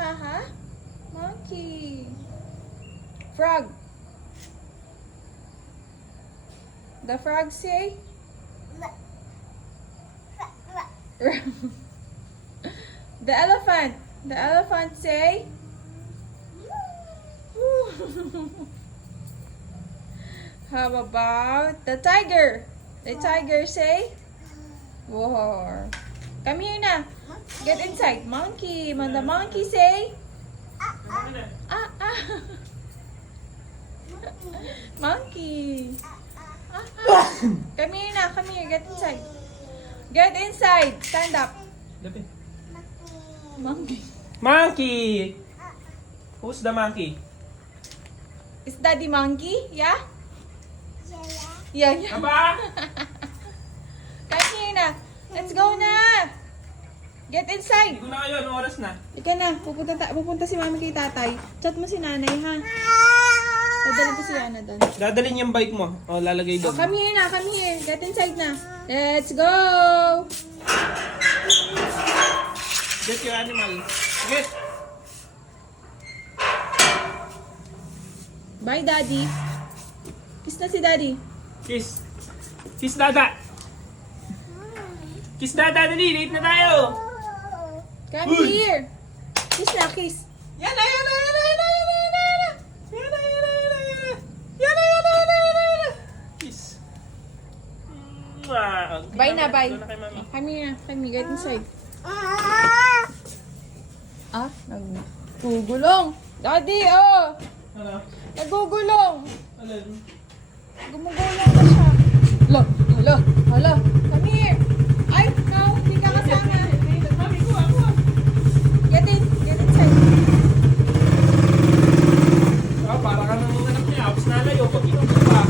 ka, ha? Monkey. Frog. The frog say? The elephant. The elephant say? How about the tiger? The tiger say? Roar. Come here na. Get inside. Monkey. When the monkey say? Ah, ah. Monkey. Ah, ah. Come here na. Come here. Get inside. Get inside. Stand up. Lapit. Monkey. Monkey! Who's the monkey? Is Daddy monkey? Yeah? Yeah, yeah. Aba! Come here na. Let's go na. Get inside. Hindi ko na kayo. Anong oras na? Ika na. Pupunta si mami kay tatay. Chat mo si nanay, ha? Dadalhin ko si Yana doon. Dadalhin yung bike mo. O, lalagay Oh, doon. come here na. Come here. Get inside na. Let's go. Get your animal. Get! Bye, Daddy. Kiss na si Daddy. Kiss. Kiss dada. Kiss dada. Dali. Late na tayo. Come Uy. here. Kiss na, kiss. Yana, yana, yana, yana, yana, yana, yana. Yana, yana, yana, yana. Yana, yana, yana, yana, yana. Kiss. Mwah. Okay, Bye na, bye. Doon na kay mami. Come here na. Come here. Get inside. Ah, nagugulong. Daddy, oh. Ano? Nagugulong. Alin? Gumugulong na siya. Hala, hala, hala. Come here. Ay, no. Hindi ka kasama. Mami, kuha, kuha. Get in. Get inside. Ah, para ka nang anak niya. Tapos nalayo. Pag inom ka pa.